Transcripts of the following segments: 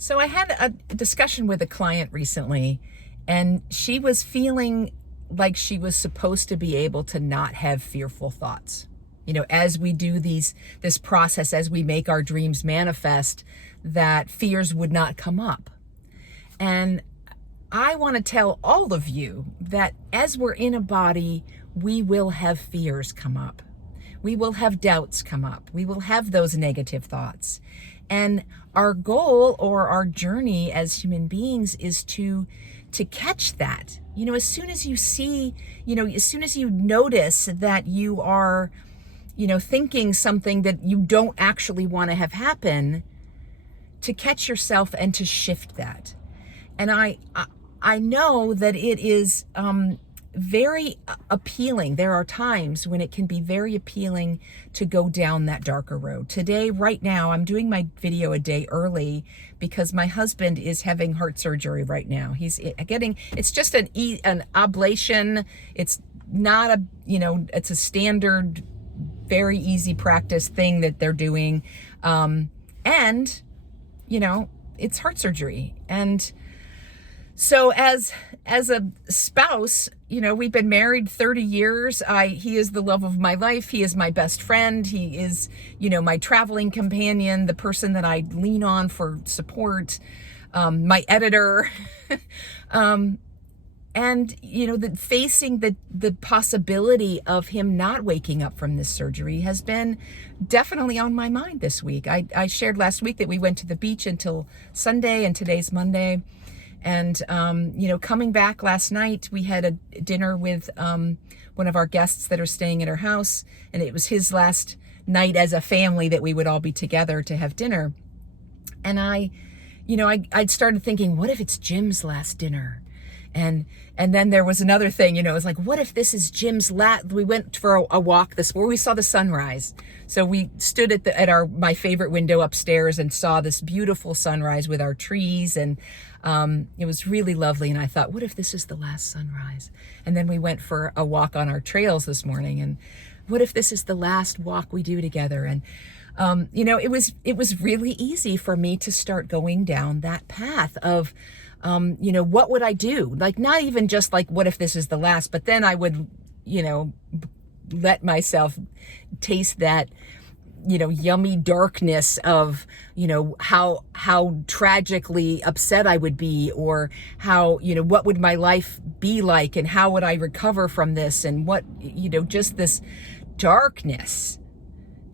So I had a discussion with a client recently, and she was feeling like she was supposed to be able to not have fearful thoughts. As we do this process, as we make our dreams manifest, that fears would not come up. And I want to tell all of you that as we're in a body, we will have fears come up. We will have doubts come up. We will have those negative thoughts. And our goal or our journey as human beings is to catch that. As soon as you see, as soon as you notice that you are, thinking something that you don't actually want to have happen, to catch yourself and to shift that. And I know that it is very appealing. There are times when it can be very appealing to go down that darker road. Today, right now, I'm doing my video a day early because my husband is having heart surgery right now. He's getting, it's just an ablation. It's not it's a standard, very easy practice thing that they're doing. And it's heart surgery. And so as a spouse, we've been married 30 years. He is the love of my life. He is my best friend. He is, my traveling companion, the person that I lean on for support, my editor. And, facing the possibility of him not waking up from this surgery has been definitely on my mind this week. I shared last week that we went to the beach until Sunday, and today's Monday. And, coming back last night, we had a dinner with one of our guests that are staying at our house. And it was his last night as a family that we would all be together to have dinner. And I'd started thinking, what if it's Jim's last dinner? And then there was another thing, it was like, what if this is Jim's we went for a walk where we saw the sunrise. So we stood at my favorite window upstairs and saw this beautiful sunrise with our trees. And it was really lovely. And I thought, what if this is the last sunrise? And then we went for a walk on our trails this morning. And what if this is the last walk we do together? And it was really easy for me to start going down that path of, what would I do? Like, not even just like, what if this is the last, but then I would, let myself taste that, yummy darkness of, how tragically upset I would be, or how, what would my life be like, and how would I recover from this, and what, just this darkness.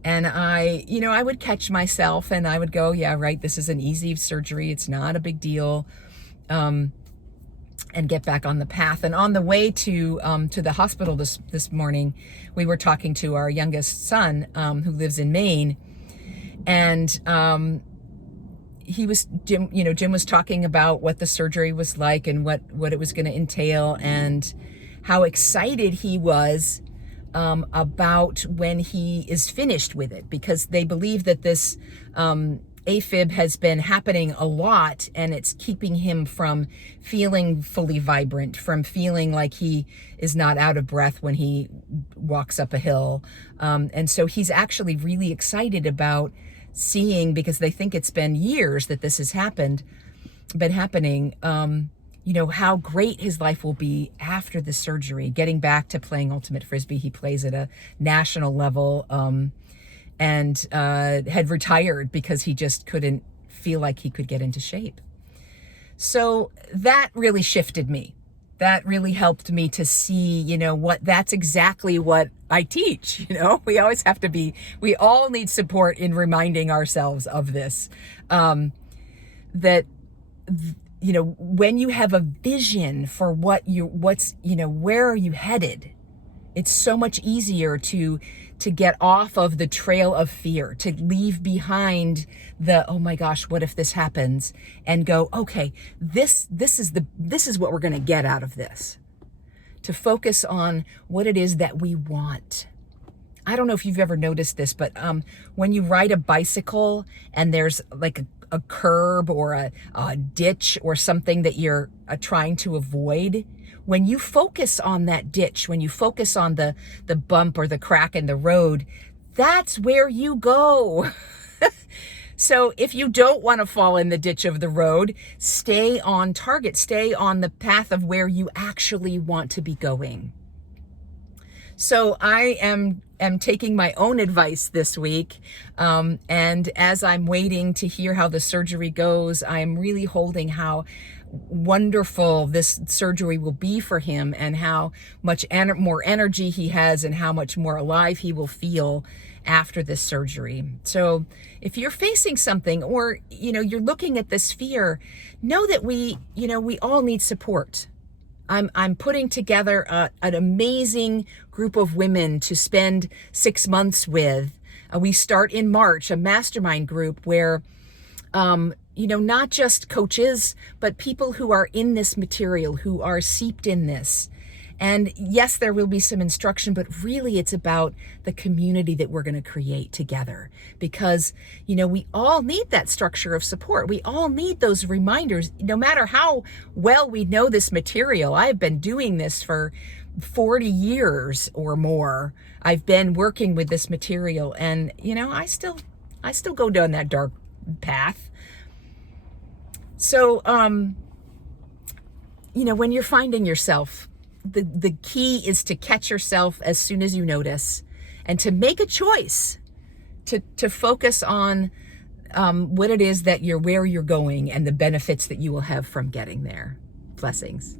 And I would catch myself and I would go, yeah, right, this is an easy surgery. It's not a big deal. And get back on the path. And on the way to the hospital this morning, we were talking to our youngest son, who lives in Maine, and Jim was talking about what the surgery was like and what it was going to entail, and how excited he was about when he is finished with it, because they believe that this AFib has been happening a lot, and it's keeping him from feeling fully vibrant, from feeling like he is not out of breath when he walks up a hill. And so he's actually really excited about seeing, because they think it's been years that this has been happening, how great his life will be after the surgery, getting back to playing Ultimate Frisbee. He plays at a national level, and had retired because he just couldn't feel like he could get into shape. So that really shifted me. That really helped me to see, that's exactly what I teach. We always have to we all need support in reminding ourselves of this, that, when you have a vision for where are you headed, it's so much easier to get off of the trail of fear, to leave behind oh my gosh, what if this happens, and go, okay, this is what we're going to get out of this. To focus on what it is that we want. I don't know if you've ever noticed this, but when you ride a bicycle and there's like a curb or a ditch or something that you're trying to avoid, when you focus on that ditch, when you focus on the bump or the crack in the road, that's where you go. So if you don't want to fall in the ditch of the road, stay on target, stay on the path of where you actually want to be going. So I am taking my own advice this week. And as I'm waiting to hear how the surgery goes, I'm really holding how wonderful this surgery will be for him, and how much more energy he has, and how much more alive he will feel after this surgery. So if you're facing something, or you're looking at this fear, know that we all need support. I'm putting together an amazing group of women to spend 6 months with. We start in March, a mastermind group where not just coaches, but people who are in this material, who are seeped in this. And yes, there will be some instruction, but really it's about the community that we're going to create together, because, we all need that structure of support. We all need those reminders, no matter how well we know this material. I've been doing this for 40 years or more. I've been working with this material, and, I still go down that dark path. So, when you're finding yourself, the key is to catch yourself as soon as you notice, and to make a choice to focus on what it is that where you're going, and the benefits that you will have from getting there. Blessings.